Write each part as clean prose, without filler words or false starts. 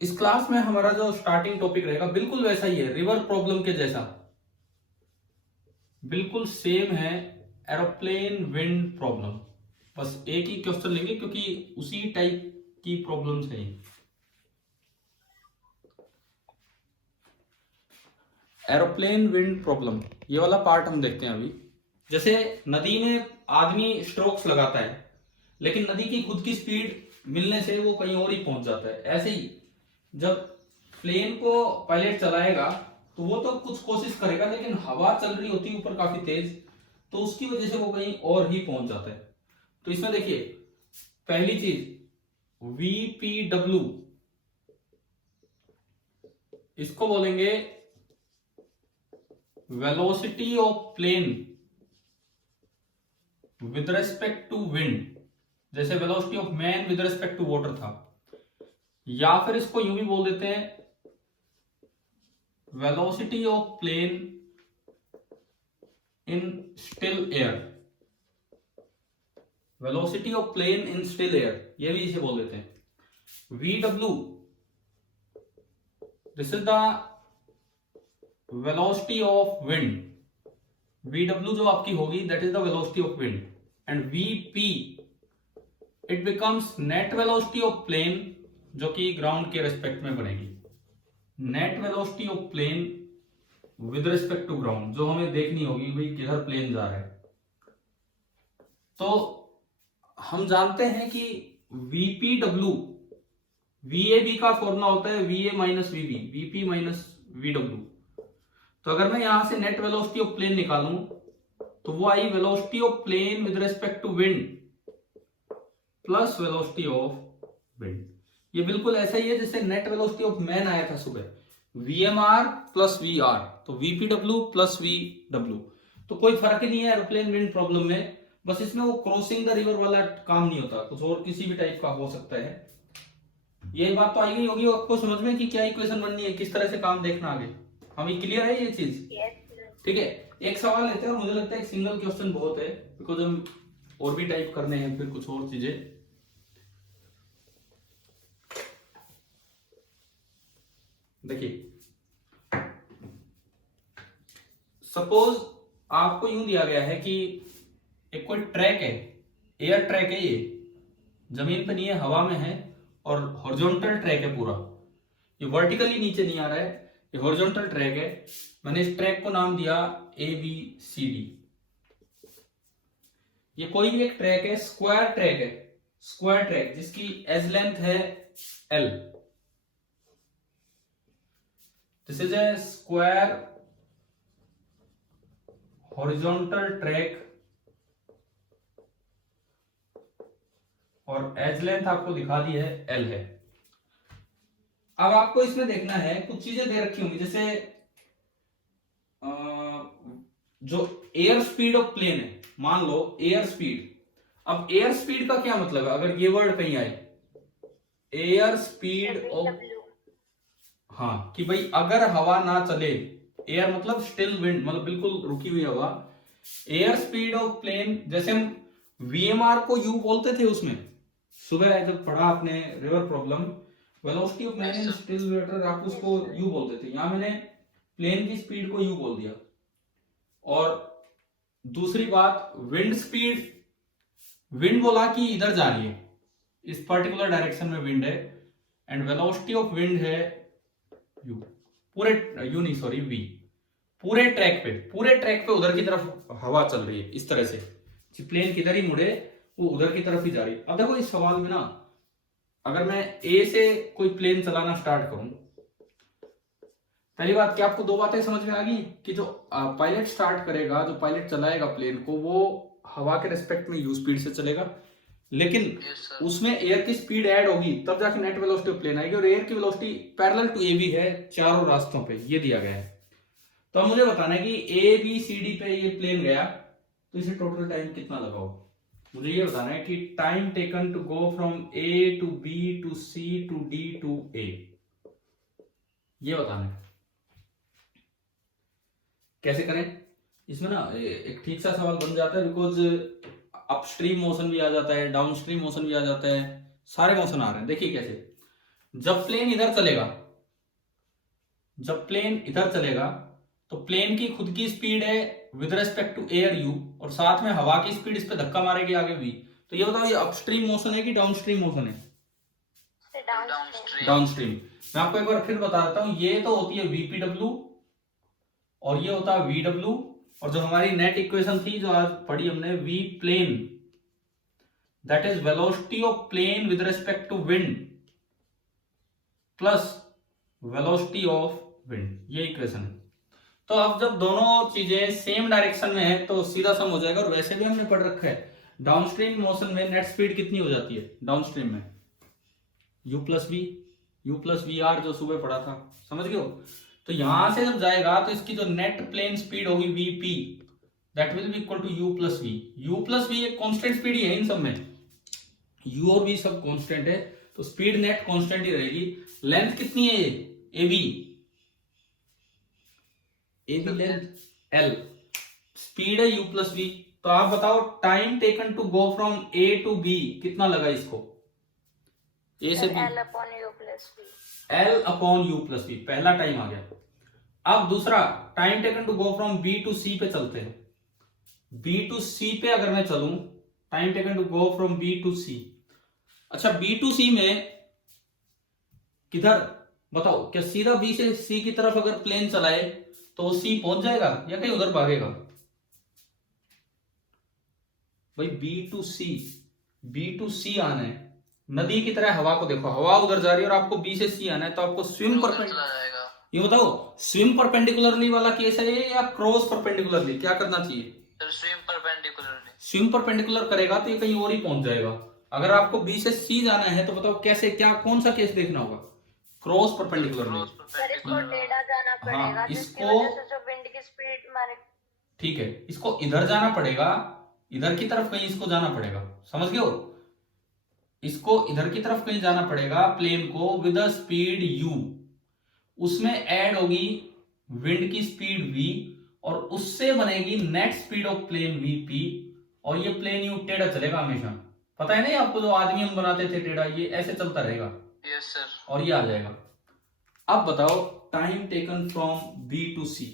इस क्लास में हमारा जो स्टार्टिंग टॉपिक रहेगा बिल्कुल वैसा ही है, रिवर प्रॉब्लम के जैसा, बिल्कुल सेम है, एरोप्लेन विंड प्रॉब्लम। बस एक ही क्वेश्चन लेंगे क्योंकि उसी टाइप की प्रॉब्लम्स है। एरोप्लेन विंड प्रॉब्लम, ये वाला पार्ट हम देखते हैं अभी। जैसे नदी में आदमी स्ट्रोक्स लगाता है, लेकिन नदी की खुद की स्पीड मिलने से वो कहीं और ही पहुंच जाता है। ऐसे ही जब प्लेन को पायलट चलाएगा तो वो तो कुछ कोशिश करेगा, लेकिन हवा चल रही होती है ऊपर काफी तेज, तो उसकी वजह से वो कहीं और ही पहुंच जाता है। तो इसमें देखिए, पहली चीज VPW, इसको बोलेंगे velocity of plane with respect to wind, जैसे velocity of man with respect to water था। या फिर इसको यूं भी बोल देते हैं velocity of plane in still air, velocity of plane in still air, ये भी इसे बोल देते हैं। VW, this is the velocity of wind. VW जो आपकी होगी that is the velocity of wind, and VP it becomes net velocity of plane, जो कि ग्राउंड के रेस्पेक्ट में बनेगी। Net velocity of plane with respect to ground, जो हमें देखनी होगी भाई किधर प्लेन जा रहा है। तो हम जानते हैं कि VPW, VAB का फॉर्मूला होता है VA minus VB, VP minus VW। तो अगर मैं यहां से नेट वेलोसिटी ऑफ प्लेन निकालूं तो वो आई velocity of plane with respect to wind plus velocity of wind. ये बिल्कुल ऐसा ही है जैसे नेट वेलोसिटी ऑफ मैन आया था सुबह, VMR प्लस VR, तो VPW प्लस VW। तो कोई फर्क ही नहीं है एरोप्लेन विंड प्रॉब्लम में, बस इसमें वो क्रॉसिंग द रिवर वाला काम नहीं होता, कुछ और किसी भी टाइप का हो सकता है। ये बात तो आई गई होगी आपको समझ में कि क्या इक्वेशन बननी है, किस तरह से काम देखना आगे। हमें क्लियर है ये चीज? ठीक है, एक सवाल लेते हैं और मुझे लगता है एक सिंगल क्वेश्चन बहुत है, बिकॉज हम और भी टाइप करने हैं फिर कुछ और चीजें। देखिए, सपोज आपको यूं दिया गया है कि एक कोई ट्रैक है, एयर ट्रैक है, ये जमीन पे नहीं है, हवा में है, और हॉरिजॉन्टल ट्रैक है पूरा, ये वर्टिकली नीचे नहीं आ रहा है, ये हॉरिजॉन्टल ट्रैक है। मैंने इस ट्रैक को नाम दिया ABCD। ये कोई भी एक ट्रैक है, स्क्वायर ट्रैक है, स्क्वायर ट्रैक जिसकी एज लेंथ है L। This is a square horizontal track और एज लेंथ आपको दिखा दी है L है। अब आपको इसमें देखना है, कुछ चीजें दे रखी होंगी, जैसे जो एयर स्पीड ऑफ प्लेन है, मान लो एयर स्पीड। अब एयर स्पीड का क्या मतलब है, अगर ये वर्ड कहीं आए, एयर स्पीड ऑफ, हाँ, कि भाई अगर हवा ना चले, एयर मतलब स्टिल विंड, मतलब बिल्कुल रुकी हुई हवा, एयर स्पीड ऑफ प्लेन, जैसे हम VMR को U बोलते थे उसमें, सुबह जब पढ़ा आपने river problem, velocity of man in still water, आप उसको U बोलते थे, यहां मैंने प्लेन की स्पीड को U बोल दिया। और दूसरी बात, विंड स्पीड, विंड बोला कि इधर जा रही है, इस पर्टिकुलर डायरेक्शन में विंड है, एंड वेलोसिटी ऑफ विंड है U, पूरे U नहीं सॉरी V, पूरे ट्रैक पे उधर की तरफ हवा चल रही है, इस तरह से प्लेन किधर ही मुड़े वो उधर की तरफ ही जा रही है। अब देखो इस सवाल में ना, अगर मैं A से कोई प्लेन चलाना स्टार्ट करूं, पहली बात क्या आपको दो बातें समझ में आ गई कि जो पायलट स्टार्ट करेगा, जो पायलट चलाएगा प्लेन को, वो हवा के रेस्पेक्ट में U स्पीड से चलेगा, लेकिन उसमें एयर की स्पीड ऐड होगी तब जाके नेट वेलोसिटी ऑफ प्लेन आएगी, और एयर की वेलोसिटी पैरेलल टू AB है चारों रास्तों पे, ये दिया गया है। तो अब मुझे बताना है कि ABCD पे ये प्लेन गया तो इसे टोटल टाइम कितना लगा होगा। मुझे ये बताना है कि time taken to go from A to B to C to D to A, ये बताना है। कैसे करें इसमें ना, एक ठीक सा सवाल बन जाता है, बिकॉज अपस्ट्रीम मोशन भी आ जाता है, डाउनस्ट्रीम मोशन भी आ जाता है, सारे मोशन आ रहे हैं। देखिए कैसे, जब प्लेन इधर चलेगा, जब प्लेन इधर चलेगा तो प्लेन की खुद की स्पीड है with respect to air u, और साथ में हवा की स्पीड इस पे धक्का मारेगी आगे v। तो ये बताओ ये अपस्ट्रीम मोशन है कि डाउनस्ट्रीम मोशन है? डाउनस्ट्रीम। मैं आपको एक बार फिर बता देता हूं, ये तो होती है vpw और ये होता है vw, और जो हमारी नेट इक्वेशन थी जो आज पढ़ी हमने, v plane that is velocity of plane with respect to wind plus velocity of wind, ये इक्वेशन है। तो अब जब दोनों चीजें सेम डायरेक्शन में है तो सीधा सम हो जाएगा। और वैसे भी हमने पढ़ रखा है डाउनस्ट्रीम मोशन में नेट स्पीड कितनी हो जाती है डाउनस्ट्रीम में, u प्लस वी आर, जो सुबह पढ़ा था, समझ गए हो? तो यहां से जब जाएगा तो इसकी जो नेट प्लेन स्पीड होगी vp that will be equal to u plus v एक कांस्टेंट स्पीड ही है इन सब में, u और v सब कांस्टेंट है तो स्पीड नेट कांस्टेंट ही रहेगी। लेंथ कितनी है AB लेंथ L, स्पीड है u प्लस वी। तो आप बताओ time taken to go from A to B कितना लगा इसको, A से B? L upon u plus v, पहला टाइम आ गया। अब दूसरा time taken to go from B to C पे चलते हैं। B टू C पे अगर मैं चलूं, time taken to go from B to C, अच्छा B टू C में किधर बताओ, क्या सीधा B से C की तरफ अगर प्लेन चलाए तो C पहुंच जाएगा या कहीं उधर भागेगा? भाई B टू C आना है, नदी की तरह हवा को देखो, हवा उधर जा रही है और आपको B से C आना है, तो आपको स्विम परपेंडिकुलर, ये बताओ स्विम परपेंडिकुलरली वाला केस है या क्रॉस परपेंडिकुलरली, क्या करना चाहिए? स्विम परपेंडिकुलर करेगा तो ये कहीं और ही पहुंच जाएगा। अगर आपको B से C जाना है तो बताओ कैसे, क्या कौन सा केस देखना होगा? क्रॉस परपेंडिकुलर में। इसको टेढ़ा जाना पड़ेगा, इसको जो विंड की स्पीड मारे, ठीक है, इसको इधर जाना पड़ेगा, इधर की तरफ कहीं इसको जाना पड़ेगा, समझ गए हो? इसको इधर की तरफ कहीं जाना पड़ेगा प्लेन को विद अ स्पीड u, उसमें ऐड होगी विंड की स्पीड v और उससे बनेगी net speed of plane vp, और ये प्लेन यू टेढ़ा चलेगा हमेशा। पता है ना आपको, जो आदमी हम बनाते थे टेढ़ा, ये ऐसे चलता रहेगा। Yes sir. और ये आ जाएगा। अब बताओ time taken from B to C,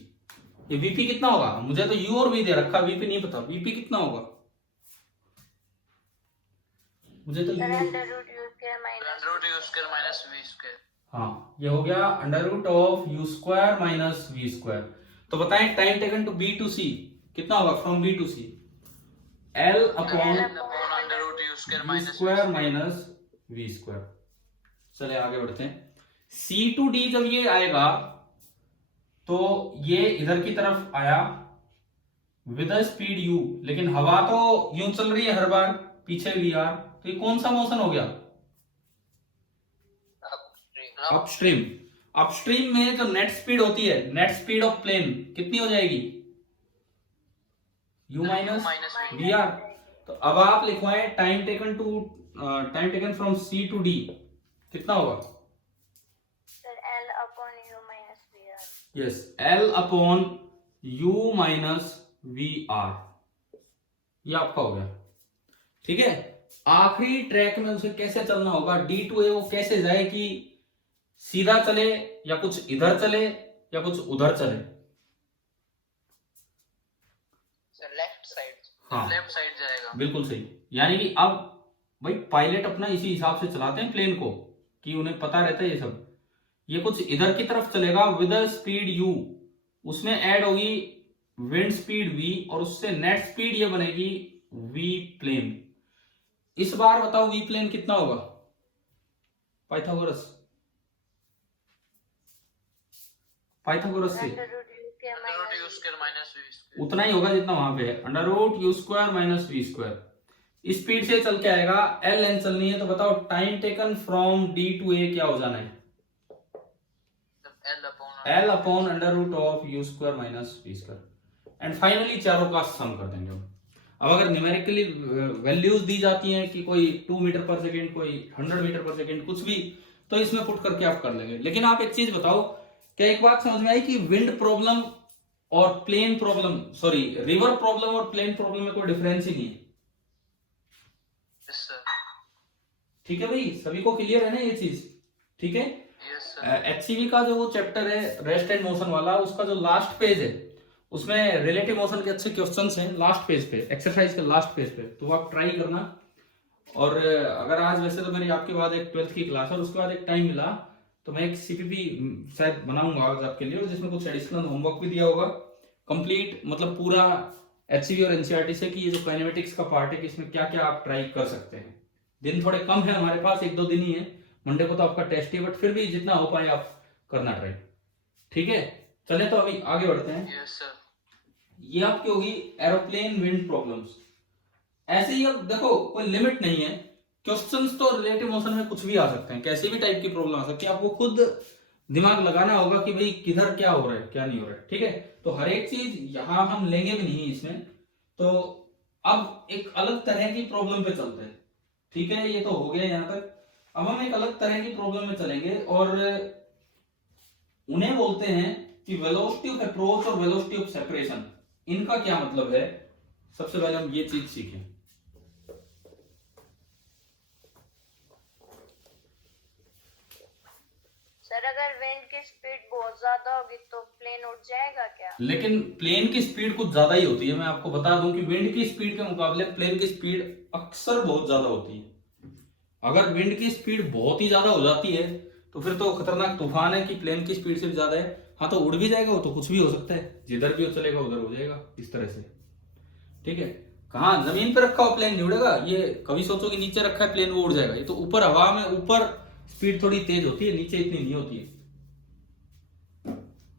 ये vp कितना होगा? मुझे तो u और v दे रखा, vp नहीं पता, vp कितना होगा मुझे तो हाँ, ये हो गया under root of u square minus v square. तो बताएं time taken to B to C कितना होगा, from B to C? L upon under root u square minus v square. चले आगे बढ़ते हैं। C टू D जब ये आएगा तो ये इधर की तरफ आया विद स्पीड u, लेकिन हवा तो यूं चल रही है हर बार, पीछे VR, तो ये कौन सा मोशन हो गया? अपस्ट्रीम। अपस्ट्रीम में जो नेट स्पीड होती है, नेट स्पीड ऑफ प्लेन कितनी हो जाएगी? u minus VR। तो अब आप लिखवाएं time taken from C to D कितना होगा? L upon u minus VR। Yes, L upon u minus VR, ये आपका हो गया। ठीक है, आखिरी ट्रैक में उसे कैसे चलना होगा, D टू A वो कैसे जाए कि सीधा चले या कुछ इधर चले या कुछ उधर चले? Left side. हाँ, लेफ्ट साइड जाएगा, बिल्कुल सही। यानी कि अब भाई पायलट अपना इसी हिसाब से चलाते हैं प्लेन को कि उन्हें पता रहता है ये सब। ये कुछ इधर की तरफ चलेगा विद स्पीड u, उसमें ऐड होगी विंड स्पीड v और उससे नेट स्पीड ये बनेगी v प्लेन। इस बार बताओ v प्लेन कितना होगा पाइथागोरस से? उतना ही होगा जितना वहां पे है, under root u square minus v square. Speed से चल के आएगा, l लेंथ चलनी है, तो बताओ time taken from D to A क्या हो जाना है? L upon under root of u square minus v square. And finally चारों का सम कर देंगे। अब अगर न्यूमेरिकली वैल्यूज दी जाती हैं कि कोई 2 मीटर पर सेकेंड, कोई 100 मीटर पर सेकेंड, कुछ भी, तो इसमें पुट करके आप कर लेंगे। लेकिन आप एक चीज बताओ, क्या एक बात समझ में आई कि विंड प्रॉब्लम और plane problem, sorry river problem और प्लेन प्रॉब्लम में कोई डिफरेंस ही नहीं है? ठीक है भाई, सभी को क्लियर है ना ये चीज? ठीक है। Yes sir. HCV का जो वो चैप्टर है रेस्ट एंड मोशन वाला, उसका जो लास्ट पेज है उसमें रिलेटिव मोशन के अच्छे क्वेश्चंस हैं लास्ट पेज पे, एक्सरसाइज के लास्ट पेज पे, तो आप ट्राई करना। और अगर आज, वैसे तो मेरी आपके बाद एक 12th की क्लास और उसके बाद एक टाइम मिला तो मैं एक CPP शायद बनाऊंगा आज आपके लिए, और जिसमें कुछ एडिशनल होमवर्क भी दिया होगा कंप्लीट, मतलब पूरा HCV और NCERT से कि ये जो काइनेमेटिक्स का पार्ट है कि इसमें क्या क्या आप ट्राई कर सकते हैं। दिन थोड़े कम है हमारे पास, 1-2 दिन ही है, मंडे को तो आपका टेस्ट है, बट फिर भी जितना हो पाए आप करना ट्राई, ठीक है। चले तो अभी आगे बढ़ते हैं। Yes sir. ये आपकी होगी एरोप्लेन विंड प्रॉब्लम्स। ऐसे ही अब देखो कोई लिमिट नहीं है, क्वेश्चंस तो रिलेटिव मोशन में कुछ भी आ सकते हैं, कैसी भी टाइप की प्रॉब्लम आ सकती है, आपको खुद दिमाग लगाना होगा कि भाई किधर क्या हो रहा है क्या नहीं हो रहा है, ठीक है। तो हर एक चीज यहां हम लेंगे भी नहीं इसमें। तो अब एक अलग तरह की प्रॉब्लम पे चलते हैं, ठीक है। ये तो हो गया यहां तक। अब हम एक अलग तरह की प्रॉब्लम में चलेंगे और उन्हें बोलते हैं कि वेलोसिटी ऑफ अप्रोच और वेलोसिटी ऑफ सेपरेशन, इनका क्या मतलब है। सबसे पहले हम ये चीज सीखें। सर अगर विंड की स्पीड बहुत ज्यादा होगी तो प्लेन उड़ जाएगा क्या? लेकिन प्लेन की स्पीड कुछ ज्यादा ही होती है, मैं आपको बता दूं कि विंड की स्पीड के मुकाबले प्लेन की स्पीड अक्सर बहुत ज्यादा होती है। अगर विंड की स्पीड बहुत ही ज्यादा हो जाती है तो फिर तो खतरनाक तूफान है कि प्लेन की स्पीड से भी ज्यादा है। हाँ तो उड़ भी जाएगा वो, तो कुछ भी हो सकता है, जिधर भी वो चलेगा उधर हो जाएगा इस तरह से, ठीक है। कहाँ जमीन पे रखा हो प्लेन नहीं उड़ेगा, ये कभी सोचो कि नीचे रखा है प्लेन वो उड़ जाएगा, ये तो ऊपर हवा में, ऊपर स्पीड थोड़ी तेज होती है, नीचे इतनी नहीं होती है।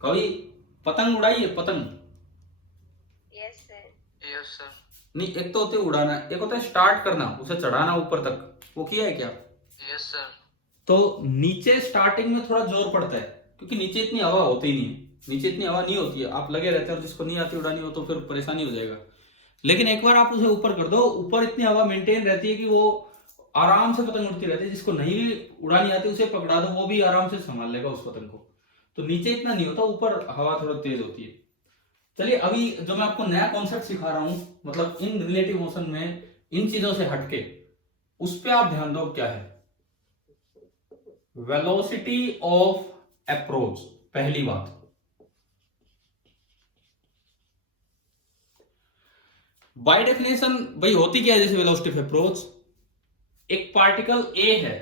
कभी पतंग उड़ाई है पतंग? Yes sir. Yes sir. नहीं, एक तो होती है उड़ाना, एक होता है स्टार्ट करना, उसे चढ़ाना ऊपर तक, वो किया है क्या? Yes sir. तो नीचे स्टार्टिंग में थोड़ा जोर पड़ता है क्योंकि नीचे इतनी हवा होती नहीं है, नीचे इतनी हवा नहीं होती है, आप लगे रहते हैं, और जिसको नहीं आती उड़ानी हो तो फिर परेशानी हो जाएगा। लेकिन एक बार आप उसे ऊपर कर दो, ऊपर इतनी हवा मेंटेन रहती है कि वो आराम से पतंग उड़ती रहती है, जिसको नहीं भी उड़ानी आती उसे पकड़ा दो वो भी आराम से संभाल लेगा उस पतंग को। तो नीचे इतना नहीं होता, ऊपर हवा थोड़ा तेज होती है। चलिए अभी जो मैं आपको नया कॉन्सेप्ट सिखा रहा हूं, मतलब इन रिलेटिव मोशन में इन चीजों से हटके, उस पर आप ध्यान दो क्या है। वेलोसिटी ऑफ अप्रोच, पहली बात। बाय डेफिनेशन भाई होती क्या है, जैसे वेलोसिटी ऑफ अप्रोच, एक पार्टिकल A है,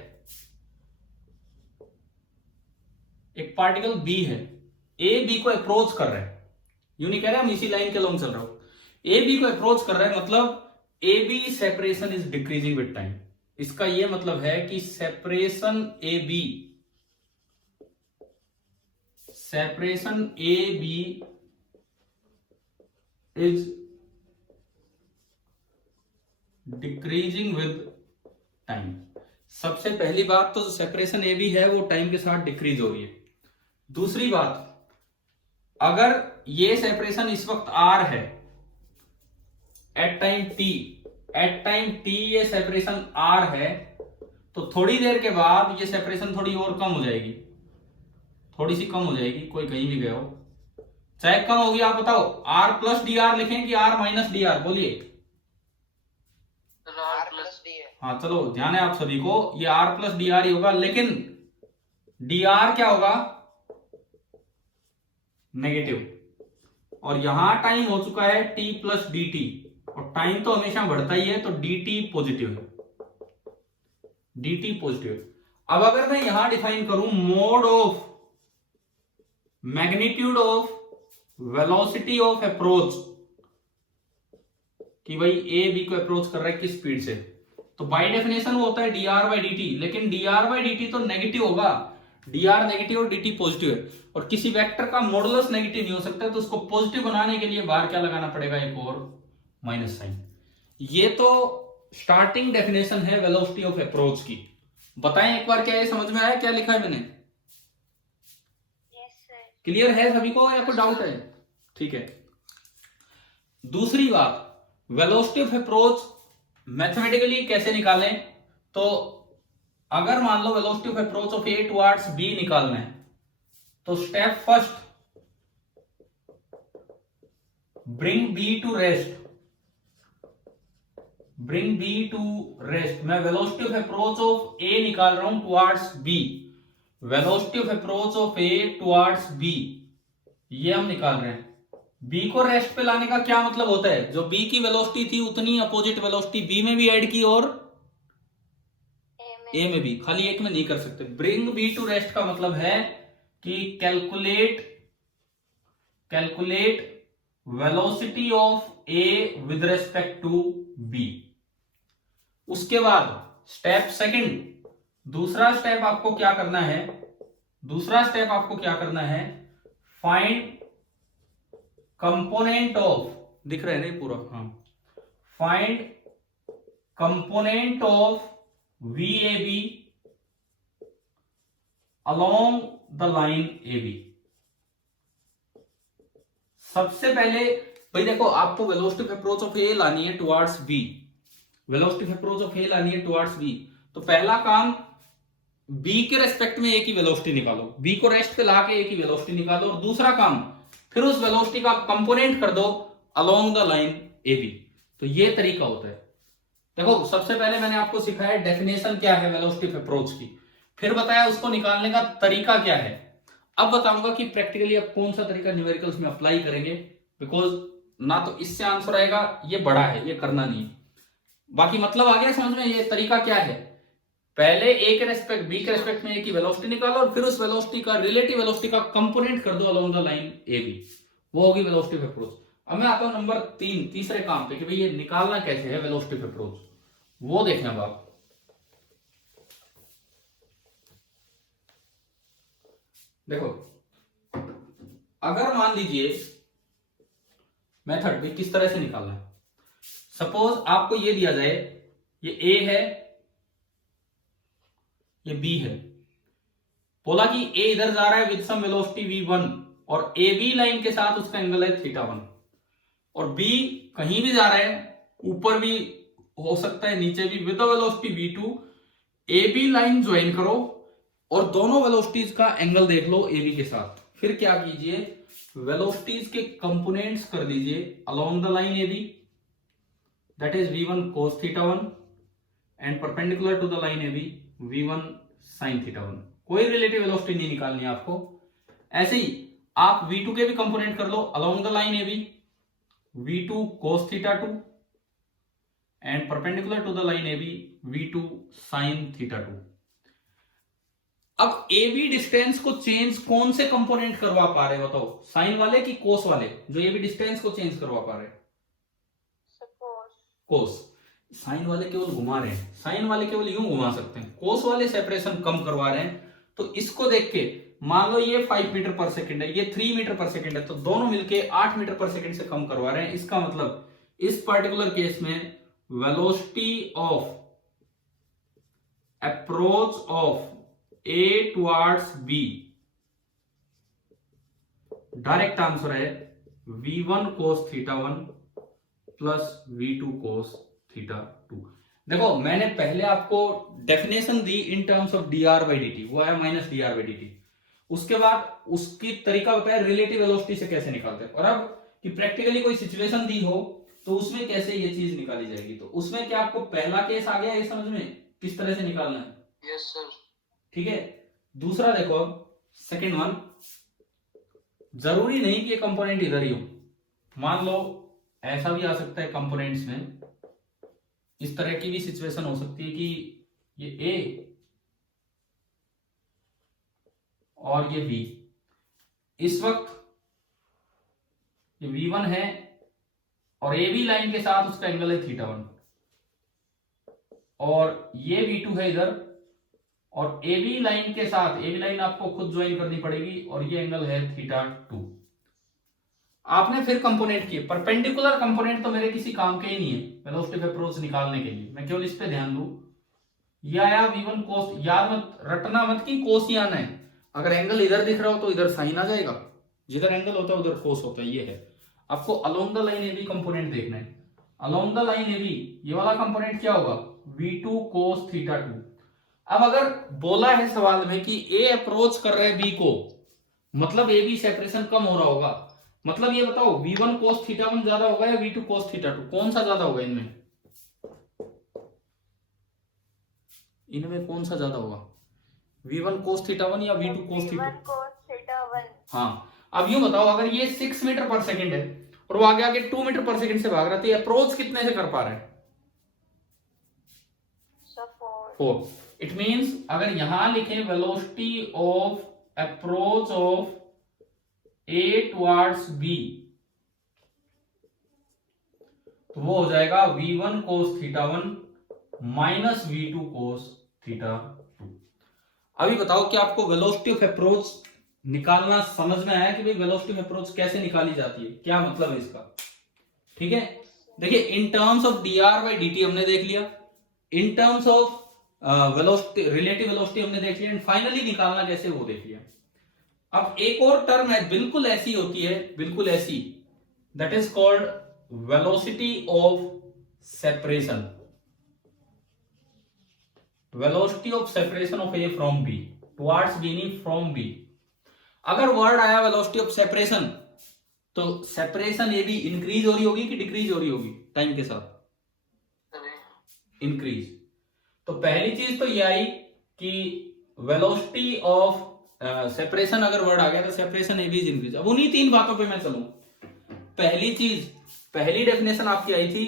एक पार्टिकल B है, A B को अप्रोच कर रहा है, यूं नहीं कह रहे हम इसी लाइन के लॉन्ग चल रहा हूं, A B को अप्रोच कर रहा है, मतलब A B separation is decreasing with time. इसका यह मतलब है कि separation A B is decreasing with time. सबसे पहली बात तो सेपरेशन ए बी है वो टाइम के साथ डिक्रीज हो रही है। दूसरी बात, अगर ये सेपरेशन इस वक्त आर है, एट टाइम टी ये सेपरेशन आर है, तो थोड़ी देर के बाद ये सेपरेशन थोड़ी और कम हो जाएगी, थोड़ी सी कम हो जाएगी, कोई कहीं भी गया हो, चाहे कम होगी। आप बताओ आर प्लस डी आर लिखें कि आर माइनस डी आर, बोलिए। आर प्लस डी है। हाँ चलो ध्यान है आप सभी को, ये आर प्लस डी आर ही होगा, लेकिन डी आर क्या होगा, नेगेटिव। और यहां टाइम हो चुका है टी प्लस डी टी, और टाइम तो हमेशा बढ़ता ही है, तो डी टी पॉजिटिव है, डी टी पॉजिटिव। अब अगर मैं यहां डिफाइन करूं mode of magnitude of velocity of approach, कि भाई ए बी को अप्रोच कर रहा है किस स्पीड से, तो बाय डेफिनेशन वो होता है D R by D T, लेकिन D R by D T तो नेगेटिव होगा, डी आर नेगेटिव और डी टी पॉजिटिव है, और किसी वेक्टर का मॉडुलस नेगेटिव नहीं हो सकता, तो उसको पॉजिटिव बनाने के लिए बाहर क्या लगाना पड़ेगा, एक और माइनस साइन। ये तो स्टार्टिंग डेफिनेशन है वेलोसिटी ऑफ अप्रोच की। बताएं एक बार क्या ये समझ में आया, क्या लिखा है मैंने? क्लियर है सभी को या कोई डाउट है? ठीक है। दूसरी बात, वेलोसिटी ऑफ अप्रोच मैथमेटिकली कैसे निकालें, तो अगर मान लो velocity of approach of A towards B निकालना है, तो step first, bring B to rest, मैं velocity of approach of A निकाल रहा हूं towards B, velocity of approach of A towards B, ये हम निकाल रहे हैं। बी को रेस्ट पे लाने का क्या मतलब होता है, जो बी की वेलोसिटी थी उतनी अपोजिट वेलोसिटी बी में भी ऐड की और ए में भी, खाली एक में नहीं कर सकते। ब्रिंग बी टू रेस्ट का मतलब है कि calculate velocity of A with respect to B. उसके बाद स्टेप सेकंड, दूसरा स्टेप आपको क्या करना है, फाइंड कंपोनेंट ऑफ, दिख रहा है ना पूरा, हाँ, find component of VAB along the line AB। सबसे पहले भाई देखो, आपको velocity of approach of A लानी है towards B, velocity of approach of A लानी है टुवर्ड्स बी। तो पहला काम, बी के रेस्पेक्ट में ए की वेलोसिटी निकालो, बी को रेस्ट पे लाके ए की वेलोसिटी निकालो, और दूसरा काम फिर उस वेलोसिटी का कंपोनेंट कर दो along the line A B. तो ये तरीका होता है। देखो सबसे पहले मैंने आपको सिखाया डेफिनेशन क्या है वेलोसिटी ऑफ अप्रोच की, फिर बताया उसको निकालने का तरीका क्या है। अब बताऊंगा कि प्रैक्टिकली आप कौन सा तरीका न्यूमेरिकल्स में अप्लाई करेंगे, बिकॉज ना तो इससे आंसर आएगा, ये बड़ा है, ये करना नहीं। बाकी मतलब आ गया समझ में, ये तरीका क्या है। पहले ए के रेस्पेक्ट, बी के रेस्पेक्ट में ए की वेलोसिटी निकालो और फिर उस वेलोसिटी का रिलेटिव वेलोसिटी का कंपोनेंट कर दो along the line A B, वो होगी वेलोसिटी ऑफ अप्रोच। अब मैं आता हूं नंबर 3, तीसरे काम पे, कि भाई ये निकालना कैसे है वेलोसिटी ऑफ अप्रोच, वो देखें। अब आप देखो, अगर मान लीजिए मेथड भी किस तरह से निकालना है, सपोज आपको ये दिया जाए, ये ए है, ये बी है, बोला कि ए इधर जा रहा है विद सम वेलोसिटी v1 और ए बी लाइन के साथ उसका एंगल है θ1, और बी कहीं भी जा रहा है, ऊपर भी हो सकता है नीचे भी, with velocity v2। A B line join करो और दोनों वेलोसिटीज का एंगल देख लो ए बी के साथ। फिर क्या कीजिए, वेलोसिटीज के कंपोनेंट्स कर दीजिए along the line A B, that is v1 cos θ1 and perpendicular to the line A B v1 sin θ1। कोई रिलेटिव वेलोसिटी नहीं निकालनी है आपको। ऐसे ही आप v2 के भी कंपोनेंट कर लो along the line A B, v2 cos θ2 and perpendicular to the line A B v2 sin θ2। अब ए बी डिस्टेंस को चेंज कौन से कंपोनेंट करवा पा रहे बताओ, साइन वाले कि कोस वाले, जो ए बी डिस्टेंस को चेंज करवा पा रहे? कोस। साइन वाले केवल घुमा रहे हैं, साइन वाले केवल यूं घुमा सकते हैं, कोस वाले सेपरेशन कम करवा रहे हैं। तो इसको देख के मान लो ये 5 मीटर पर सेकंड है, ये 3 मीटर पर सेकंड है, तो दोनों मिलके 8 मीटर पर सेकंड से कम करवा रहे हैं। इसका मतलब इस पर्टिकुलर केस में velocity of approach of A towards B, direct answer है v1 cos θ1 plus v2 cos θ2। देखो मैंने पहले आपको definition the in terms of dr/dt, वो है माइनस dr/dt। उसके बाद उसकी तरीका बताया रिलेटिव वेलोसिटी से कैसे निकालते हैं, और अब कि प्रैक्टिकली कोई सिचुएशन दी हो तो उसमें कैसे ये चीज निकाली जाएगी। तो उसमें क्या आपको पहला केस आ गया ये समझ में किस तरह से निकालना है? Yes sir. ठीक है। दूसरा देखो, सेकंड वन, जरूरी नहीं कि ये कंपोनेंट इधर ही हो, मान लो ऐसा भी आ सकता है कंपोनेंट्स में, इस तरह की भी सिचुएशन हो सकती है कि ये ए और ये बी, इस वक्त ये v1 है और ए बी लाइन के साथ उसका एंगल है θ1, और ये v2 है इधर, और ए बी लाइन के साथ, ए बी लाइन आपको खुद ज्वाइन करनी पड़ेगी, और ये एंगल है θ2। आपने फिर कंपोनेंट किए, परपेंडिकुलर कंपोनेंट तो मेरे किसी काम के ही नहीं है वेलोसिटी ऑफ अप्रोच निकालने के लिए, मैं केवल इस पे ध्यान दूं। ये आया v1 cos, याद मत रटना मत कि कोस ही आना है, अगर एंगल इधर दिख रहा हो तो इधर साइन आ जाएगा, जिधर एंगल होता है उधर कोस होता है। ये है, आपको along the line A B component देखना है। Along the line A B ये वाला कंपोनेंट क्या होगा, v2 cos θ2। अब अगर बोला है सवाल में कि ए अप्रोच कर रहे हैं बी को, मतलब ए बी सेपरेशन कम हो रहा होगा, मतलब ये बताओ v1 cos θ1 ज्यादा होगा या v2 cos θ2, कौन सा ज्यादा होगा इनमें? इनमें कौन सा ज्यादा होगा? v1 cos थीटा 1 या v2 cos theta? v1 cos theta 1. हाँ, अब यूं बताओ, अगर ये 6 मीटर पर सेकंड है और वो आगे आगे 2 मीटर पर सेकंड से भाग रहा है, तो अप्रोच कितने से कर पा रहा है? So 4. 4. इट मींस अगर यहां लिखें velocity of approach of A towards B, तो वो हो जाएगा v1 cos theta 1 minus v2 cos theta 2. अभी बताओ कि आपको वेलोसिटी ऑफ अप्रोच निकालना समझ में आया कि भाई वेलोसिटी ऑफ अप्रोच कैसे निकाली जाती है, क्या मतलब है इसका? ठीक है, देखिए in terms of dr by dt हमने देख लिया, in terms of velocity, relative velocity हमने देख लिया, एंड फाइनली निकालना कैसे वो देख लिया. अब एक और टर्म है बिल्कुल ऐसी होती है, बिल्कुल ऐसी, that is called velocity of separation. Velocity of separation of A from B towards B, नहीं फ्रॉम बी. अगर वर्ड आया वेलोसिटी ऑफ सेपरेशन, तो सेपरेशन ए बी इंक्रीज हो रही होगी कि डिक्रीज हो रही होगी टाइम के साथ? इंक्रीज. तो पहली चीज तो ये आई कि वेलोसिटी ऑफ सेपरेशन, अगर वर्ड आ गया तो separation A B is increase. अब उन्हीं 3 बातों पे मैं चलूं. पहली चीज, पहली डेफिनेशन आपकी आई थी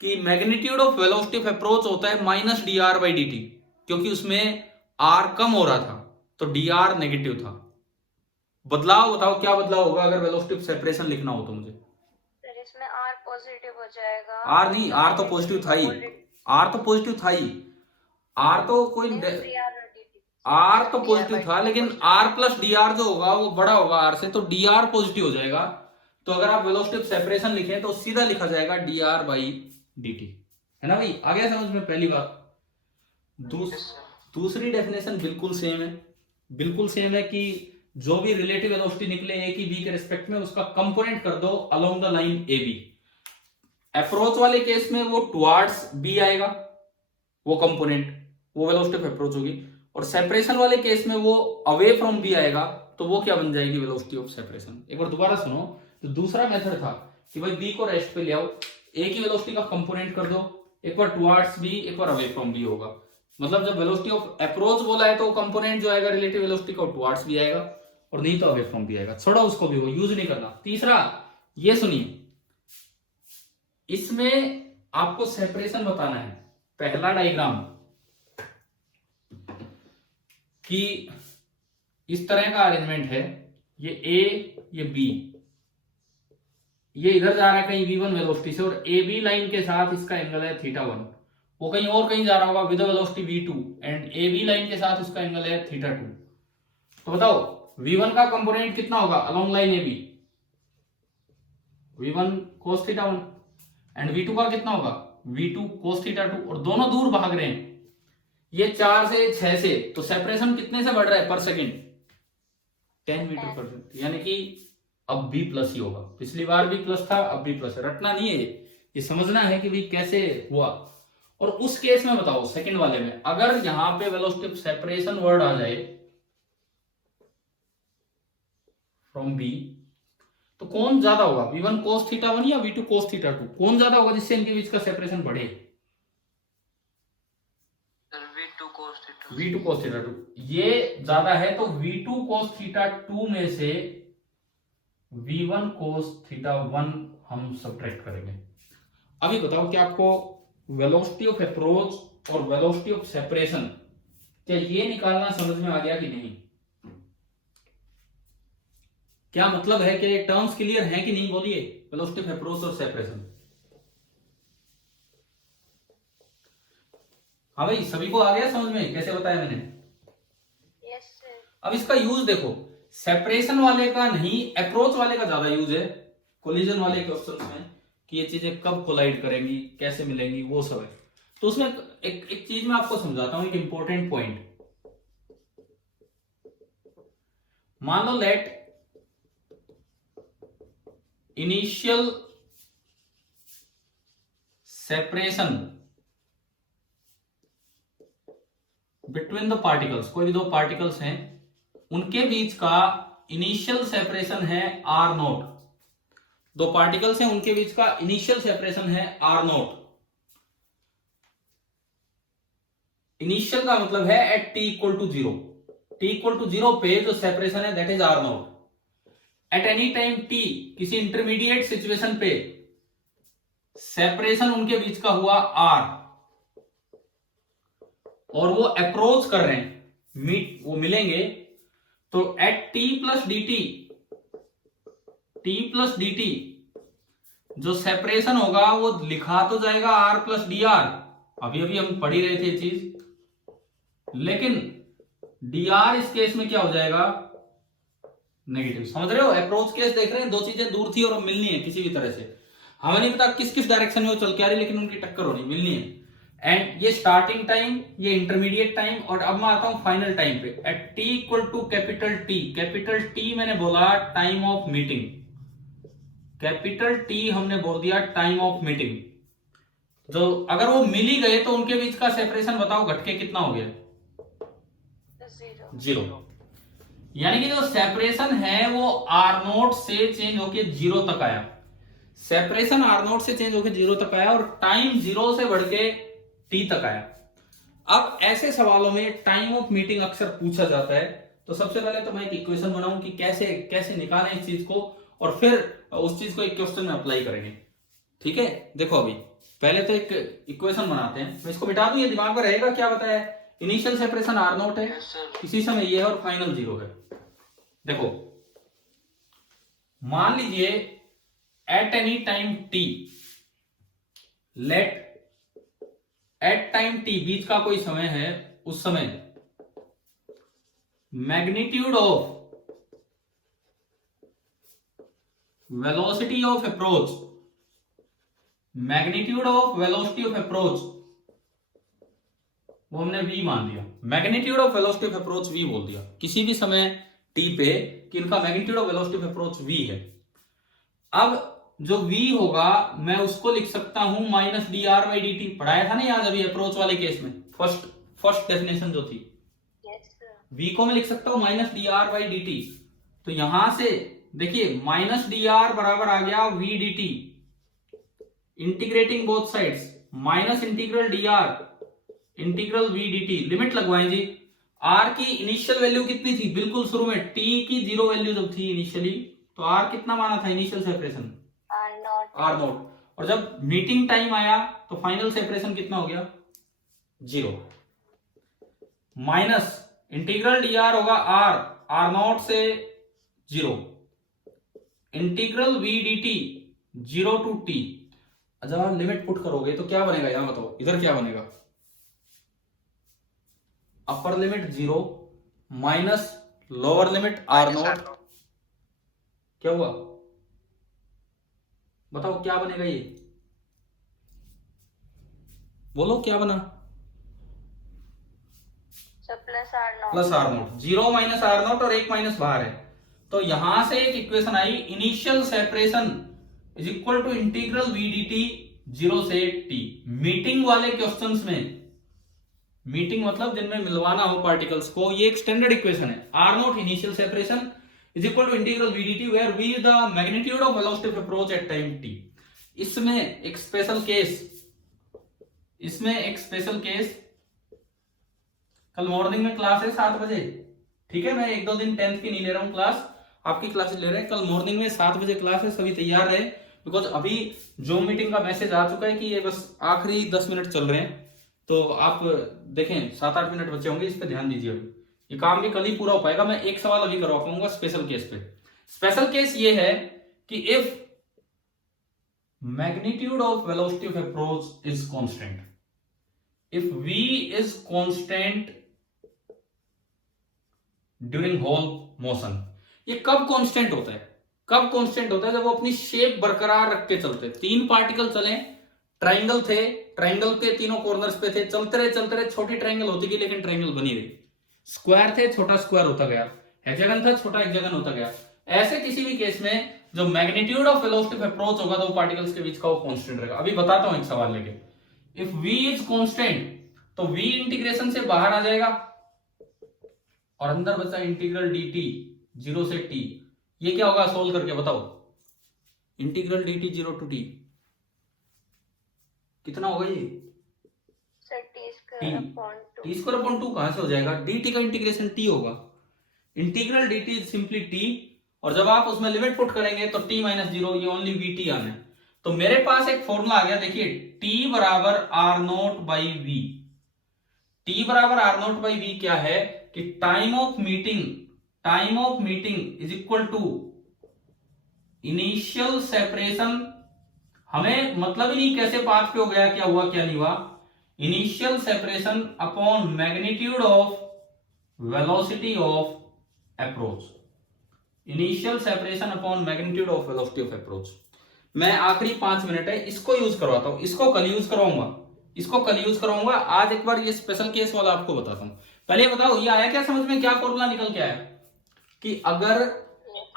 कि magnitude of velocity of approach होता है minus D R by D T, क्योंकि उसमें आर कम हो रहा था तो डी आर नेगेटिव था. बदलाव बताओ क्या बदलाव होगा अगर वेलोसिटी ऑफ सेपरेशन लिखना हो तो मुझे? सर इसमें r पॉजिटिव हो जाएगा. आर नहीं, आर तो पॉजिटिव था ही, आर तो पॉजिटिव था ही, आर तो कोई आर तो पॉजिटिव था, लेकिन आर प्लस डी आर जो होगा वो बड़ा होगा आर से, तो डी आर पॉजिटिव हो जाएगा. तो अगर आप वेलोसिटी ऑफ सेपरेशन लिखें तो सीधा लिखा जाएगा D R by D T, है ना भाई? आ गया समझ में पहली बात. दूसरी डेफिनेशन बिल्कुल सेम है, बिल्कुल सेम है कि जो भी रिलेटिव वेलोसिटी निकले ए की बी के रिस्पेक्ट में, उसका कंपोनेंट कर दो along the line A B. Approach वाले केस में वो टुवर्ड्स बी आएगा, वो कंपोनेंट, वो वेलोसिटी ऑफ अप्रोच होगी. और सेपरेशन वाले केस में वो अवे फ्रॉम बी आएगा, तो वो क्या बन जाएगी? Velocity of separation. एक बार दोबारा सुनो. तो दूसरा मेथड था कि भाई बी को रेस्ट पे ले आओ, ए की वेलोसिटी का कंपोनेंट कर दो, एक बार टुवर्ड्स बी, एक बार अवे फ्रॉम बी होगा. मतलब जब वेलोसिटी ऑफ अप्रोच बोला है तो कंपोनेंट जो आएगा रिलेटिव वेलोसिटी का टुवर्ड्स भी आएगा, और नहीं तो अवे फ्रॉम भी आएगा. छोड़ो उसको भी, वो यूज नहीं करना. तीसरा ये सुनिए, इसमें आपको सेपरेशन बताना है. पहला डायग्राम कि इस तरह का अरेंजमेंट है, ये ए, ये बी, ये इधर जा रहा है कहीं v1 वेलोसिटी से, और ए बी लाइन के साथ इसका एंगल है थीटा 1. वो कहीं और कहीं जा रहा होगा with velocity v2, and A B line के साथ उसका एंगल है थीटा 2. तो बताओ v1 का कंपोनेंट कितना होगा along line A B? v1 cos theta 1, and v2 का कितना होगा? v2 cos theta 2. और दोनों दूर भाग रहे हैं, ये 4 से 6 से, तो सेपरेशन कितने से बढ़ रहा है पर सेकंड? 10 मीटर पर सेकंड. यानी कि अब b प्लस ही होगा. पिछली बार b प्लस था, अब b प्लस है. रटना नहीं है, ये समझना है कि भाई कैसे हुआ. और उस केस में बताओ सेकंड वाले में, अगर यहां पे वेलोसिटी ऑफ सेपरेशन वर्ड आ जाए फ्रॉम b, तो कौन ज्यादा होगा? v1 cos थीटा 1 या v2 cos थीटा 2? कौन ज्यादा होगा जिससे इनके बीच का सेपरेशन बढ़े? v2 cos theta 2. ये ज्यादा है तो v2 cos थीटा 2 में से v1 cos थीटा 1 हम सब्ट्रैक्ट करेंगे. अभी बताओ कि आपको वेलोसिटी ऑफ अप्रोच और वेलोसिटी ऑफ सेपरेशन, क्या ये निकालना समझ में आ गया कि नहीं? क्या मतलब है कि टर्म्स क्लियर हैं कि नहीं? बोलिए. वेलोसिटी ऑफ अप्रोच और सेपरेशन. हाँ भाई, सभी को आ गया समझ में कैसे बताया मैंने? Yes sir. अब इसका यूज देखो, सेपरेशन वाले का नहीं, अप्रोच वाले का ज्यादा यूज है कोलिजन वाले क्वेश्चन में, कि ये चीजें कब कोलाइड करेंगी, कैसे मिलेंगी, वो सब है. तो उसमें एक चीज मैं आपको समझाता हूं, एक इंपॉर्टेंट पॉइंट. मान लो let initial separation between the particles, कोई भी दो पार्टिकल्स हैं, उनके बीच का इनिशियल सेपरेशन है आर नोट. दो पार्टिकल्स हैं, उनके बीच का इनिशियल सेपरेशन है आर नोट. इनिशियल का मतलब है at t equal to 0. t equal to 0 पे जो सेपरेशन है that is r naught. At any time t, किसी इंटरमीडिएट सिचुएशन पे सेपरेशन उनके बीच का हुआ r, और वो अप्रोच कर रहे हैं, वो मिलेंगे, तो एट t प्लस dt जो सेपरेशन होगा वो लिखा तो जाएगा r प्लस डी आर, अभी अभी हम पढ़ ही रहे थे ये चीज, लेकिन dr इस केस में क्या हो जाएगा, नेगेटिव। समझ रहे हो, अप्रोच केस देख रहे हैं, दो चीजें दूर थी और अब मिलनी है किसी भी तरह से, हमें नहीं पता किस किस डायरेक्शन में वो चल के आ रही, लेकिन उनकी टक्कर होनी, मिलनी है। एंड ये स्टार्टिंग टाइम, ये इंटरमीडिएट टाइम, और अब मैं आता हूं फाइनल टाइम पे। At t equal to capital T मैंने बोला time of meeting, capital T हमने बोल दिया टाइम ऑफ मीटिंग। जो अगर वो मिल ही गए तो उनके बीच का सेपरेशन बताओ घट के कितना हो गया, 0। यानी कि जो सेपरेशन है वो आर नोट से चेंज होके 0 तक आया, सेपरेशन आर नोट से चेंज होके 0 तक आया, और टाइम 0 से बढ़ के t तक आया। अब ऐसे सवालों में टाइम ऑफ मीटिंग अक्सर पूछा जाता है, तो सबसे पहले तो मैं एक इक्वेशन बनाऊं कि कैसे कैसे निकालें इस चीज को, और फिर उस चीज को एक क्वेश्चन में अप्लाई करेंगे। ठीक है, देखो अभी पहले तो एक इक्वेशन बनाते हैं, मैं इसको मिटा दूं, ये दिमाग में रहेगा। क्या बताया, इनिशियल सेपरेशन आर नोट है, इसी समय ये है, और फाइनल 0 है। देखो मान लीजिए at any time t, let at time t बीच का कोई समय है, उस समय magnitude of velocity of approach, magnitude of velocity of approach वो हमने v मान दिया, magnitude of velocity of approach v बोल दिया किसी भी समय t पे, कि इनका magnitude of velocity of approach v है। अब जो v होगा मैं उसको लिख सकता हूं minus D R by D T, पढ़ाया था ना याद अभी अप्रोच वाले केस में, फर्स्ट डेफिनेशन जो थी, v को मैं लिख सकता हूं minus D R by D T. तो यहां से देखिए माइनस डी आर बराबर आ गया v D T, integrating both sides, minus integral d are integral v D T. Limit लगवाएं जी, r की इनिशियल वैल्यू कितनी थी, बिल्कुल शुरू में t की 0 वैल्यू जब थी इनिशियली, तो r कितना माना था इनिशियल सेपरेशन, आर नोट, और जब मीटिंग टाइम आया तो फाइनल सेपरेशन कितना हो गया, 0, माइनस इंटीग्रल डी आर होगा आर नोट से 0, integral v d t 0 to t. जब आप लिमिट पुट करोगे तो क्या बनेगा, यहां बताओ इधर क्या बनेगा, upper limit 0 minus lower limit r naught, क्या हुआ बताओ क्या बनेगा, ये बोलो क्या बना, plus r naught, 0 minus r naught और 1 माइनस बाहर है, तो यहां से एक इक्वेशन आई, initial separation is equal to integral v d t 0 से t। मीटिंग वाले क्वेश्चंस में, मीटिंग मतलब जिनमें मिलवाना हो पार्टिकल्स को, ये एक स्टैंडर्ड इक्वेशन है, are naught initial separation is equal to integral v d t, where v is the magnitude of velocity of approach at time t। इसमें एक स्पेशल केस, कल मॉर्निंग में क्लास है 7 बजे, ठीक है, मैं 1-2 दिन 10th की नहीं ले रहा हूं क्लास, आपकी क्लासेस ले रहे हैं, कल मॉर्निंग में 7 बजे क्लास है, सभी तैयार रहे, बिकॉज अभी जो मीटिंग का मैसेज आ चुका है कि ये बस आखिरी 10 मिनट चल रहे हैं, तो आप देखें 7-8 मिनट बचे होंगे, इस पे ध्यान दीजिए। अभी ये काम भी कल ही पूरा हो पाएगा, मैं एक सवाल अभी करवा पाऊंगा स्पेशल केस पे। स्पेशल केस ये है कि if magnitude of velocity of approach is constant, if v is constant during whole motion. ये कब कांस्टेंट होता है, कब कांस्टेंट होता है, जब वो अपनी शेप बरकरार रख के चलते हैं। 3 पार्टिकल चले, ट्राइंगल थे, ट्राइंगल के तीनों कॉर्नर्स पे थे, चलते रहे, छोटी ट्राइंगल होती गई लेकिन ट्राइंगल बनी रही। स्क्वायर थे, छोटा स्क्वायर होता गया, हेक्सागन था, छोटा हेक्सागन होता गया। ऐसे किसी भी केस में जो magnitude of velocity of approach होगा दो पार्टिकल्स के बीच का, वो कांस्टेंट रहेगा। अभी बताता हूं एक सवाल लेके, इफ v इज कांस्टेंट तो v इंटीग्रेशन से बाहर आ जाएगा और अंदर बचा इंटीग्रल dt 0 से t। ये क्या होगा सोल्व करके बताओ, इंटीग्रल dt 0 टू t कितना होगा ये, square upon two. T square upon 2 कहां से हो जाएगा? dt का इंटीग्रेशन t होगा, integral dt is simply t, और जब आप उसमें लिमिट पुट करेंगे तो t माइनस 0, ये ओनली vt आना है। तो मेरे पास एक फॉर्मूला आ गया, देखिए t बराबर r naught by v. t बराबर आर नोट बाई वी क्या है कि time of meeting is equal to initial separation. हमें मतलब ही नहीं कैसे पाथ पे हो गया, क्या हुआ क्या नहीं हुआ, initial separation upon magnitude of velocity of approach. Initial separation upon magnitude of velocity of approach. मैं आखिरी 5 मिनट है, इसको यूज करवाता हूं, इसको कल यूज करवाऊंगा। आज एक बार ये स्पेशल केस वाला आपको बताता हूं। पहले बताओ ये आया क्या समझ में, क्या फॉर्मूला निकल के आया कि अगर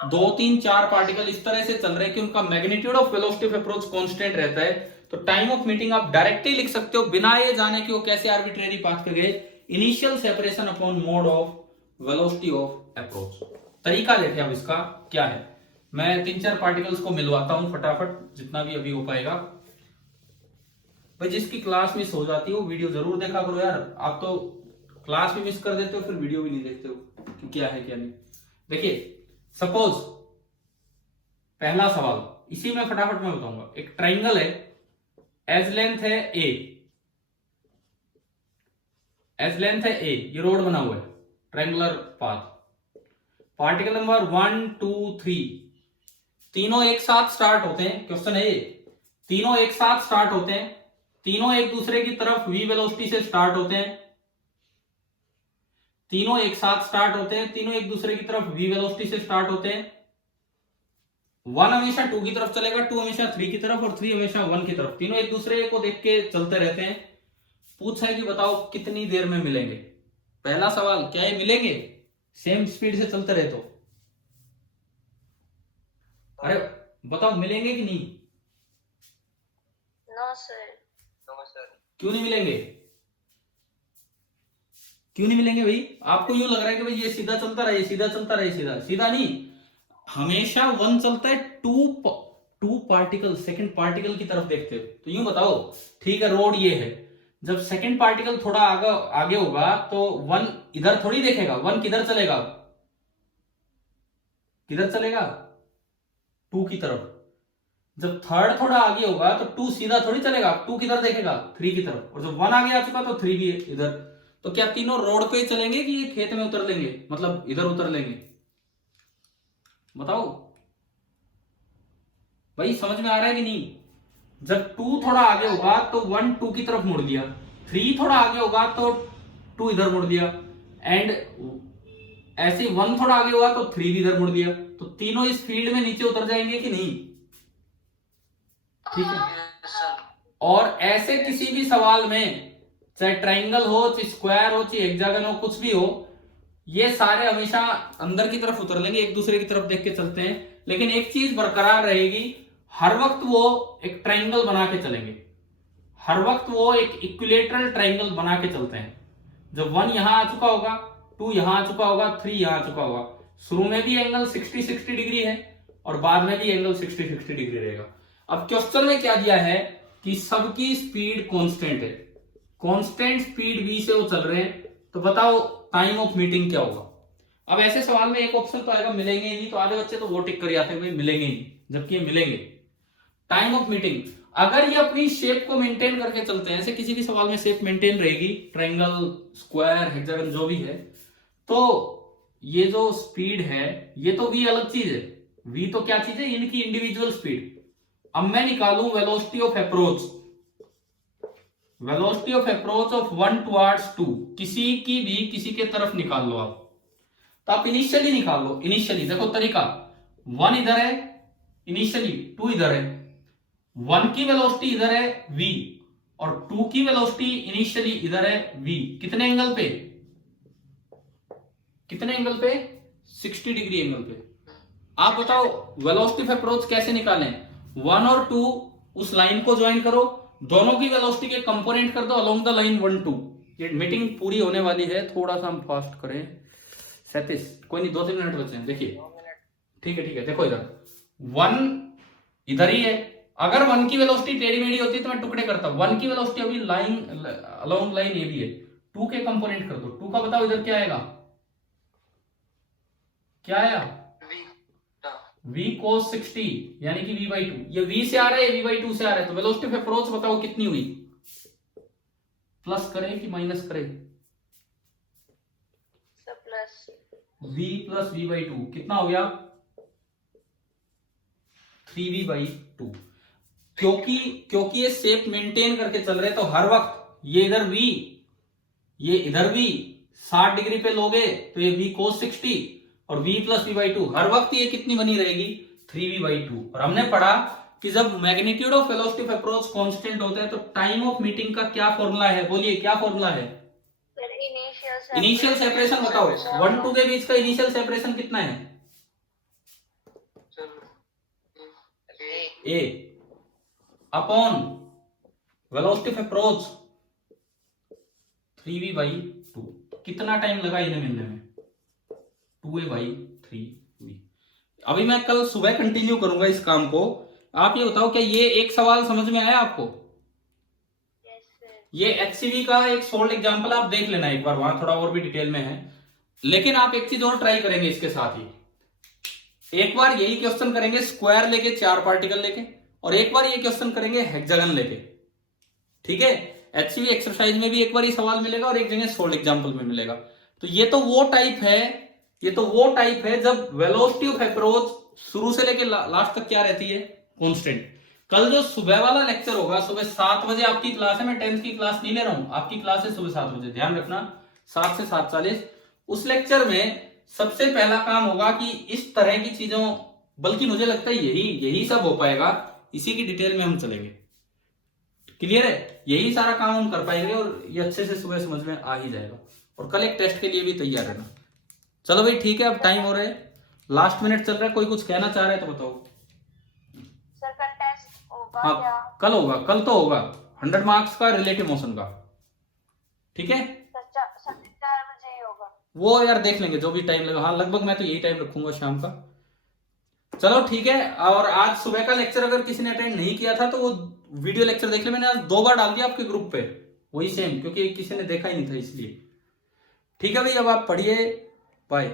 2 3 4 पार्टिकल इस तरह से चल रहे हैं कि उनका magnitude of velocity of approach constant रहता है, तो टाइम ऑफ मीटिंग आप डायरेक्टली लिख सकते हो बिना ये जाने कि वो कैसे आर्बिट्रेरी पाथ पे गए, initial separation upon mode of velocity of approach. तरीका देखें अब इसका क्या है। मैं 3-4 पार्टिकल्स को मिलवाता हूं फटाफट, जितना भी अभी हो पाएगा। भाई जिसकी क्लास मिस हो जाती है वो वीडियो जरूर देखा करो यार, आप तो क्लास भी मिस कर देते हो फिर वीडियो भी नहीं देखते हो कि क्या है क्या नहीं। देखिए सपोज पहला सवाल, इसी में फटाफट मैं बताऊंगा। एक ट्राइंगल है, एज लेंथ है ए, ये रोड बना हुआ है, ट्रायंगुलर पाथ। पार्टिकल नंबर 1 2 3 तीनों एक साथ स्टार्ट होते हैं, क्वेश्चन है ये, तीनों एक साथ स्टार्ट होते हैं, तीनों एक दूसरे की तरफ v वेलोसिटी से स्टार्ट होते हैं, तीनों एक साथ स्टार्ट होते हैं, तीनों एक दूसरे की तरफ v वेलोसिटी से स्टार्ट होते हैं। 1 हमेशा 2 की तरफ चलेगा, 2 हमेशा 3 की तरफ, और 3 हमेशा 1 की तरफ। तीनों एक दूसरे को देख के चलते रहते हैं। पूछा है कि बताओ कितनी देर में मिलेंगे। पहला सवाल, क्या ये मिलेंगे सेम स्पीड से चलते रहे तो? अरे बताओ मिलेंगे कि नहीं? No sir. क्यों नहीं मिलेंगे? क्यों नहीं मिलेंगे भाई? आपको यूं लग रहा है कि भाई ये सीधा चलता रहे, सीधा चलता रहे, सीधा नहीं, हमेशा 1 चलता है, 2 पार्टिकल सेकंड पार्टिकल की तरफ देखते हो तो यूं बताओ, ठीक है रोड ये है, जब सेकंड पार्टिकल थोड़ा आगे होगा तो 1 इधर थोड़ी देखेगा, 1 किधर चलेगा, 2 की तरफ। जब थर्ड थोड़ा आगे होगा तो 2 सीधा थोड़ी चलेगा, 2 किधर देखेगा, 3 की तरफ। और जब 1 आगे आ चुका तो 3 भी इधर। तो क्या तीनों रोड पे ही चलेंगे कि ये खेत में उतर लेंगे, मतलब इधर उतर लेंगे? बताओ भाई, समझ में आ रहा है कि नहीं? जब 2 थोड़ा आगे होगा तो 1 2 की तरफ मुड़ दिया, 3 थोड़ा आगे होगा तो 2 इधर मुड़ दिया, एंड ऐसे 1 थोड़ा आगे होगा तो 3 भी इधर मुड़ दिया। तो तीनों इस फील्ड में नीचे उतर जाएंगे कि नहीं? ठीक है। और ऐसे किसी भी सवाल में, चाहे ट्राइंगल हो, चाहे स्क्वायर हो, चाहे हेक्सागन हो, कुछ भी हो, ये सारे हमेशा अंदर की तरफ उतर लेंगे, एक दूसरे की तरफ देख के चलते हैं। लेकिन एक चीज बरकरार रहेगी, हर वक्त वो एक ट्राइंगल बना के चलेंगे, हर वक्त वो एक इक्विलेटरल ट्राइंगल बना के चलते हैं। जब 1 यहां आ चुका होगा, 2 यहां आ चुका होगा, 3 यहां आ चुका होगा, शुरू में भी एंगल 60-60 डिग्री है और बाद में भी एंगल 60-60 डिग्री रहेगा। अब क्वेश्चन में क्या दिया है कि सबकी स्पीड कांस्टेंट है, कांस्टेंट स्पीड v से वो चल रहे हैं, तो बताओ टाइम ऑफ मीटिंग क्या होगा? अब ऐसे सवाल में एक ऑप्शन तो आएगा मिलेंगे ही नहीं, तो आधे बच्चे तो वो टिक कर जाते हैं भाई मिलेंगे ही नहीं, जबकि ये मिलेंगे। टाइम ऑफ मीटिंग, अगर ये अपनी शेप को मेंटेन करके चलते हैं, ऐसे किसी भी सवाल में शेप मेंटेन रहेगी, ट्रायंगल, स्क्वायर, हेक्सागन जो भी है, तो ये जो स्पीड है ये तो v अलग चीज है, v तो क्या चीज है, इनकी इंडिविजुअल स्पीड। अब मैं निकालूं velocity of approach, velocity of approach of 1 towards 2, किसी की भी किसी के तरफ निकाल लो आप, तो आप इनिशियली निकाल लो। इनिशियली देखो तरीका, 1 इधर है इनिशियली, 2 इधर है, 1 की वेलोसिटी इधर है v और 2 की वेलोसिटी इनिशियली इधर है v। कितने एंगल पे, कितने एंगल पे? 60 डिग्री एंगल पे। आप बताओ वेलोसिटी ऑफ अप्रोच कैसे निकालें? 1 और 2 उस लाइन को ज्वाइन करो, दोनों की वेलोसिटी के कंपोनेंट कर दो अलोंग द लाइन 1 2। ये मीटिंग पूरी होने वाली है, थोड़ा सा हम फास्ट करें। 37, कोई नहीं, 2-3 मिनट बचे हैं। देखिए ठीक है देखो इधर 1 इधर ही है अगर 1 की वेलोसिटी टेढ़ी मेढ़ी होती तो मैं टुकड़े करता हूं। 1 की वेलोसिटी अभी लाइन अलोंग लाइन ए भी है, 2 के कंपोनेंट कर दो। 2 का बताओ इधर क्या आएगा, क्या आया, v cos 60 यानी कि v/2। ये v से आ रहा है, v/2 से आ रहा है, तो वेलोसिटी ऑफ अप्रोच बताओ कितनी हुई, प्लस करें कि माइनस करें, प्लस v प्लस v/2 कितना हो गया 3v/2। क्योंकि ये शेप मेंटेन करके चल रहे, तो हर वक्त ये इधर v ये इधर v 60 डिग्री पे लोगे तो ये v cos 60 और v प्लस v/2 हर वक्त ये कितनी बनी रहेगी 3v/2। और हमने पढ़ा कि जब magnitude of velocity of approach constant होता है तो टाइम ऑफ मीटिंग का क्या फॉर्मूला है, बोलिए क्या फॉर्मूला है, इनिशियल सेपरेशन बताओ, 1 2 के बीच का इनिशियल सेपरेशन कितना है, a upon velocity of approach 3v/2। कितना टाइम लगा इन्हें मिलने में, 2a/3v। अभी मैं कल सुबह कंटिन्यू करूंगा इस काम को। आप ये बताओ क्या ये एक सवाल समझ में आया आपको, ये HCV का एक सोल्ड एग्जांपल आप देख लेना एक बार, वहां थोड़ा और भी डिटेल में है। लेकिन आप एक चीज और ट्राई करेंगे इसके साथ ही, एक बार यही क्वेश्चन करेंगे स्क्वायर लेके 4 पार्टिकल लेके, और एक बार ये क्वेश्चन करेंगे हेक्सागन लेके, ठीक है। HCV एक्सरसाइज में भी एक बार ये सवाल मिलेगा और एक जगह सोल्ड एग्जांपल में मिलेगा। तो ये तो वो टाइप है जब वेलोसिटी ऑफ अप्रोच शुरू से लेके लास्ट तक क्या रहती है, कांस्टेंट। कल जो सुबह वाला लेक्चर होगा, सुबह 7 बजे आपकी क्लास है, मैं 10th की क्लास नहीं ले रहा हूं, आपकी क्लास है सुबह 7 बजे, ध्यान रखना 7 से 7:40। उस लेक्चर में सबसे पहला काम होगा कि इस तरह की चीजों, बल्कि मुझे लगता है यही सब हो पाएगा, इसी की डिटेल में हम चलेंगे, क्लियर है, यही सारा काम हम कर पाएंगे और ये अच्छे से सुबह समझ में आ ही जाएगा। और कल एक टेस्ट के लिए भी तैयार रहना। चलो भाई ठीक है, अब टाइम हो रहा है, लास्ट मिनट चल रहा है, कोई कुछ कहना चाह रहा है तो बताओ। सर कल टेस्ट होगा हाँ क्या? कल होगा, कल तो होगा 100 मार्क्स का रिलेटिव मोशन का, ठीक है। 4 बजे ही होगा। वो यार देख लेंगे जो भी टाइम लगा, हाँ लगभग मैं तो यही टाइम रखूंगा शाम का। चलो ठीक है, और आज सुबह का लेक्चर अगर किसी ने अटेंड नहीं किया था तो वो वीडियो लेक्चर देख ले, मैंने आज 2 बार डाल दिया आपके ग्रुप पे, वही सेम, क्योंकि किसी ने देखा ही नहीं था इसलिए। ठीक है भाई, अब आप पढ़िए, बाय।